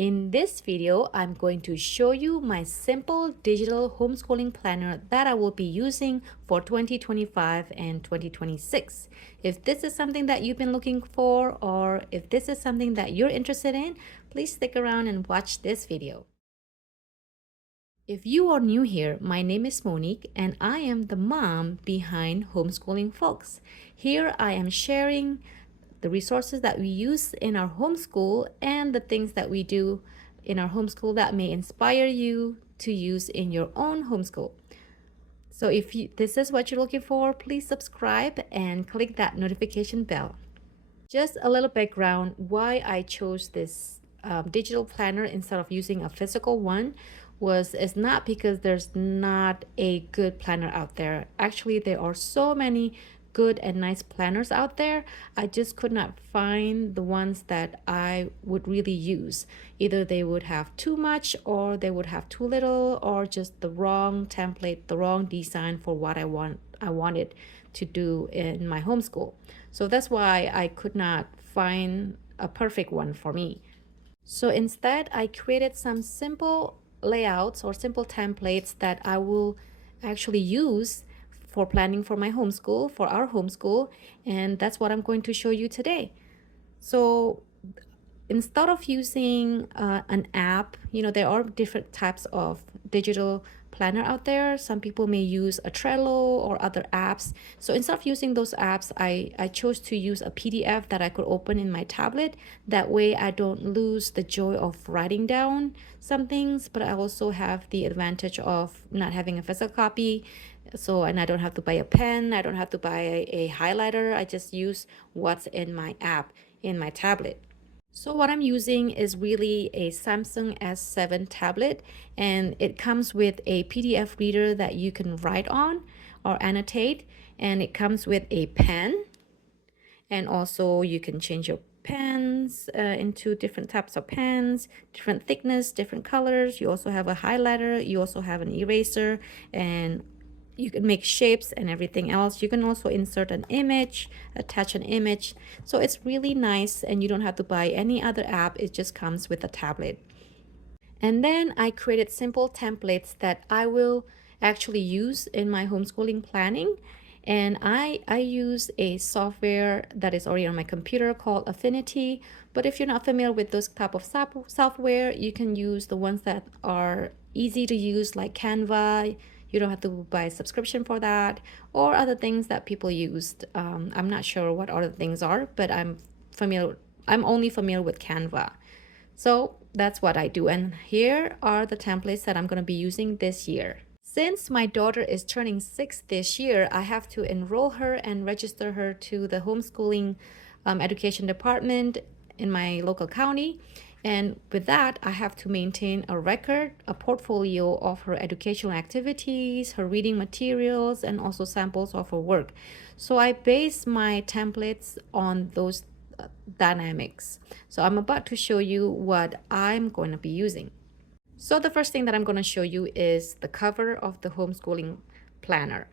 In this video, I'm going to show you my simple digital homeschooling planner that I will be using for 2025 and 2026. If this is something that you've been looking for, or if this is something that you're interested in, please stick around and watch this video. If you are new here, my name is Monique and I am the mom behind Homeschooling Folks. Here I am sharing the resources that we use in our homeschool and the things that we do in our homeschool that may inspire you to use in your own homeschool. So if this is what you're looking for, please subscribe and click that notification bell. Just a little background why I chose this digital planner instead of using a physical one is not because there's not a good planner out there. Actually, there are so many good and nice planners out there. I just could not find the ones that I would really use. Either they would have too much, or they would have too little, or just the wrong template, the wrong design for what I wanted to do in my homeschool. So that's why I could not find a perfect one for me. So instead, I created some simple layouts or simple templates that I will actually use for planning for my homeschool, for our homeschool, and that's what I'm going to show you today. So instead of using an app, there are different types of digital planner out there. Some people may use a Trello or other apps. So instead of using those apps, I chose to use a PDF that I could open in my tablet. That way I don't lose the joy of writing down some things, but I also have the advantage of not having a physical copy. And I don't have to buy a pen, I don't have to buy a highlighter. I just use what's in my app in my tablet. So what I'm using is really a Samsung S7 tablet, and it comes with a PDF reader that you can write on or annotate, and it comes with a pen, and also you can change your pens into different types of pens, different thickness, different colors. You also have a highlighter, you also have an eraser, and you can make shapes and everything else. You can also insert an image, attach an image. So it's really nice, and you don't have to buy any other app. It just comes with a tablet. And then I created simple templates that I will actually use in my homeschooling planning. And I use a software that is already on my computer called Affinity. But if you're not familiar with those type of software, you can use the ones that are easy to use, like Canva. You don't have to buy a subscription for that, or other things that people used. I'm not sure what other things are, but I'm only familiar with Canva. So that's what I do. And here are the templates that I'm going to be using this year. Since my daughter is turning 6 this year, I have to enroll her and register her to the homeschooling education department in my local county. And with that, I have to maintain a record, a portfolio of her educational activities, her reading materials, and also samples of her work. So I base my templates on those dynamics. So I'm about to show you what I'm going to be using. So the first thing that I'm going to show you is the cover of the homeschooling planner.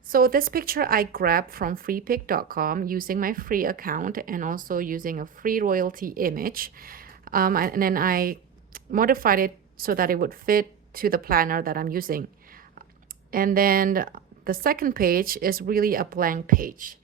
So this picture I grabbed from freepik.com using my free account and also using a free royalty image. And then I modified it so that it would fit to the planner that I'm using. And then the second page is really a blank page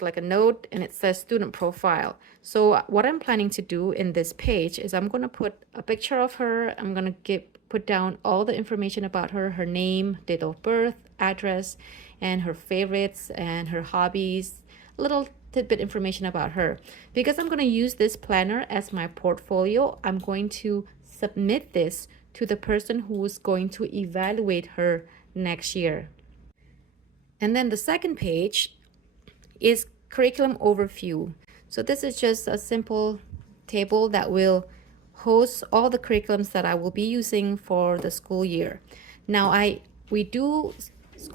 like a note, and it says student profile. So what I'm planning to do in this page is I'm going to put a picture of her. I'm going to put down all the information about her, her name, date of birth, address, and her favorites and her hobbies, little tidbit information about her. Because I'm going to use this planner as my portfolio, I'm going to submit this to the person who is going to evaluate her next year. And then the second page is curriculum overview. So this is just a simple table that will host all the curriculums that I will be using for the school year. Now we do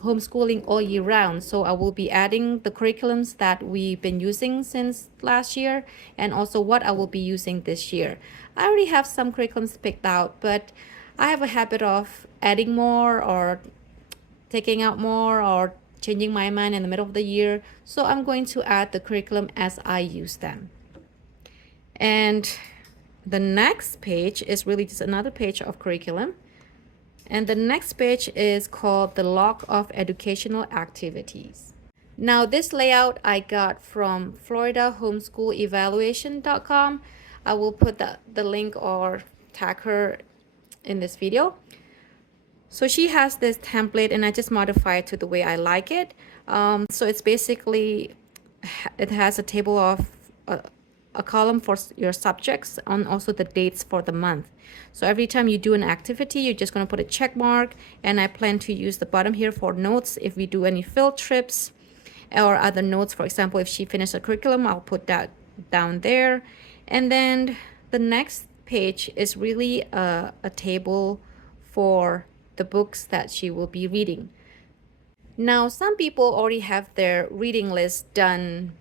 homeschooling all year round, so I will be adding the curriculums that we've been using since last year, and also what I will be using this year. I already have some curriculums picked out, but I have a habit of adding more or taking out more or changing my mind in the middle of the year. So I'm going to add the curriculum as I use them. And the next page is really just another page of curriculum. And the next page is called the log of educational activities. Now this layout I got from FloridaHomeschoolEvaluation.com. I will put the link or tag her in this video. So she has this template and I just modify it to the way I like it. So it's basically, it has a table of a column for your subjects and also the dates for the month. So every time you do an activity, you're just going to put a check mark, and I plan to use the bottom here for notes if we do any field trips or other notes. For example, if she finished a curriculum, I'll put that down there. And then the next page is really a table for the books that she will be reading. Now, some people already have their reading list done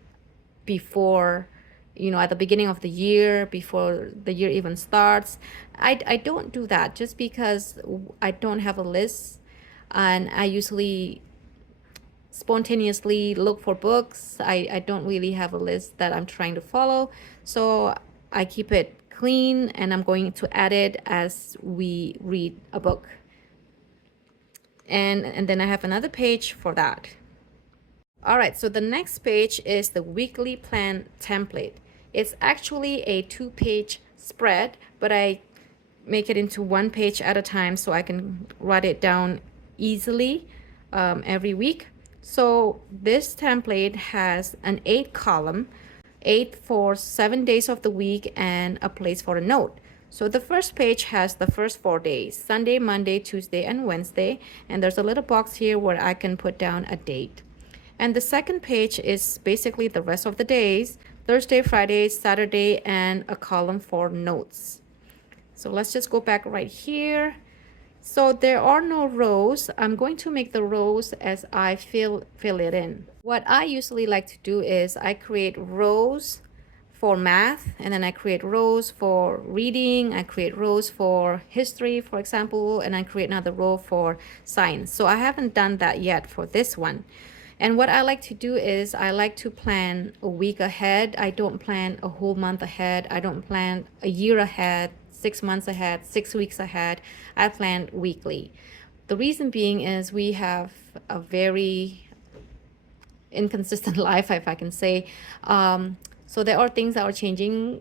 before, at the beginning of the year, before the year even starts. I don't do that just because I don't have a list, and I usually spontaneously look for books. I don't really have a list that I'm trying to follow, so I keep it clean and I'm going to add it as we read a book. And then I have another page for that. All right, so the next page is the weekly plan template. It's actually a 2-page spread, but I make it into 1 page at a time so I can write it down easily every week. So this template has an 8-column, 8 for 7 days of the week, and a place for a note. So the first page has the first 4 days, Sunday, Monday, Tuesday, and Wednesday. And there's a little box here where I can put down a date. And the second page is basically the rest of the days, Thursday, Friday, Saturday, and a column for notes. So let's just go back right here. So there are no rows. I'm going to make the rows as I fill it in. What I usually like to do is I create rows for math, and then I create rows for reading, I create rows for history, for example, and I create another row for science. So I haven't done that yet for this one. And what I like to do is I like to plan a week ahead. I don't plan a whole month ahead. I don't plan a year ahead, 6 months ahead, 6 weeks ahead. I plan weekly. The reason being is we have a very inconsistent life, if I can say. So there are things that are changing,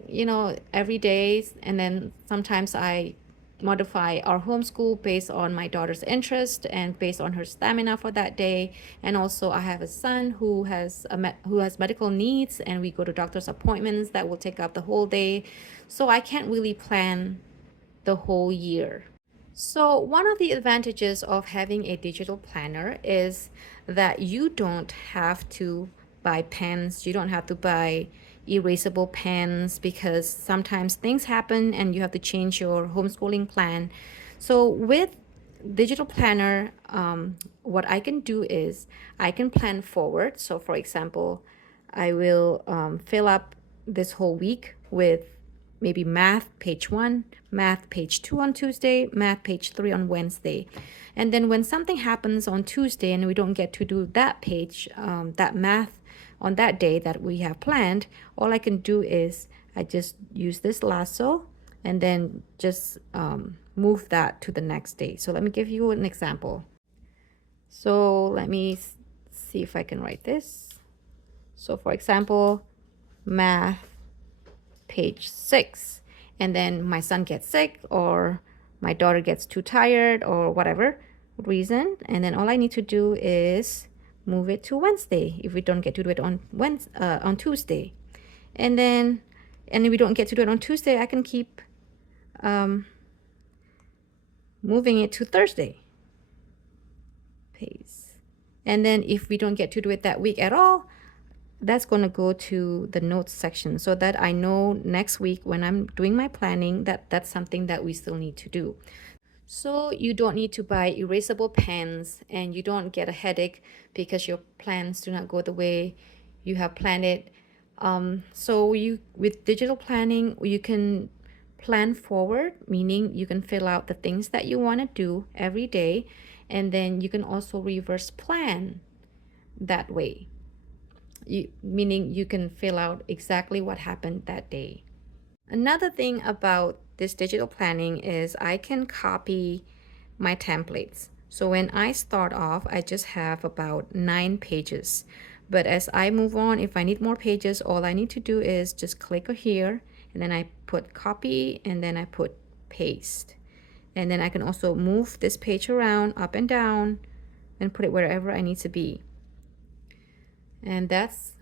every day. And then sometimes I modify our homeschool based on my daughter's interest and based on her stamina for that day. And also I have a son who has medical needs, and we go to doctor's appointments that will take up the whole day. So I can't really plan the whole year. So one of the advantages of having a digital planner is that you don't have to buy pens. You don't have to buy erasable pens because sometimes things happen and you have to change your homeschooling plan. So with digital planner, what I can do is I can plan forward. So for example, I will fill up this whole week with maybe math page 1, math page 2 on Tuesday, math page 3 on Wednesday. And then when something happens on Tuesday and we don't get to do that page, that math on that day that we have planned, all I can do is I just use this lasso and then just move that to the next day. So let me give you an example. So let me see if I can write this. So for example, math page 6, and then my son gets sick or my daughter gets too tired or whatever reason, and then all I need to do is move it to Wednesday if we don't get to do it on Tuesday. And then if we don't get to do it on Tuesday, I can keep moving it to Thursday. Paste. And then if we don't get to do it that week at all, that's going to go to the notes section so that I know next week when I'm doing my planning that that's something that we still need to do. So you don't need to buy erasable pens, and you don't get a headache because your plans do not go the way you have planned it. So with digital planning, you can plan forward, meaning you can fill out the things that you want to do every day, and then you can also reverse plan that way. Meaning you can fill out exactly what happened that day. Another thing about this digital planning is I can copy my templates. So when I start off, I just have about 9 pages. But as I move on, if I need more pages, all I need to do is just click here, and then I put copy, and then I put paste. And then I can also move this page around up and down and put it wherever I need to be. And that's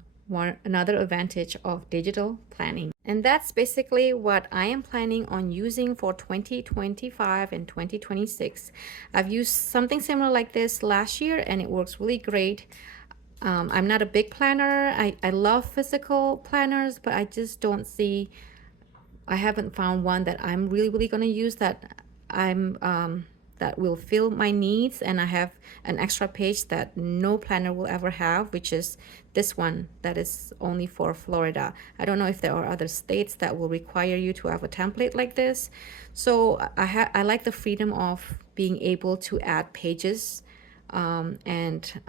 another advantage of digital planning. And that's basically what I am planning on using for 2025 and 2026. I've used something similar like this last year and it works really great. I'm not a big planner. I love physical planners, but I just don't see, I haven't found one that I'm really going to use that will fill my needs. And I have an extra page that no planner will ever have, which is this one that is only for Florida. I don't know if there are other states that will require you to have a template like this. So I like the freedom of being able to add pages and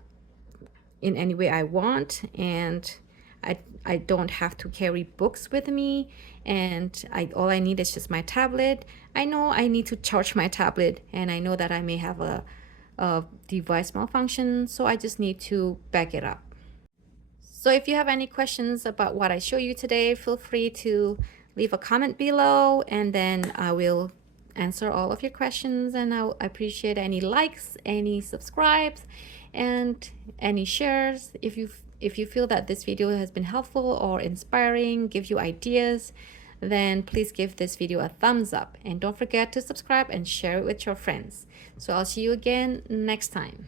in any way I want, and I don't have to carry books with me, and all I need is just my tablet. I know I need to charge my tablet, and I know that I may have a device malfunction, so I just need to back it up. So if you have any questions about what I show you today, feel free to leave a comment below, and then I will answer all of your questions. And I appreciate any likes, any subscribes, and any shares. If you feel that this video has been helpful or inspiring, give you ideas, then please give this video a thumbs up, and don't forget to subscribe and share it with your friends. So I'll see you again next time.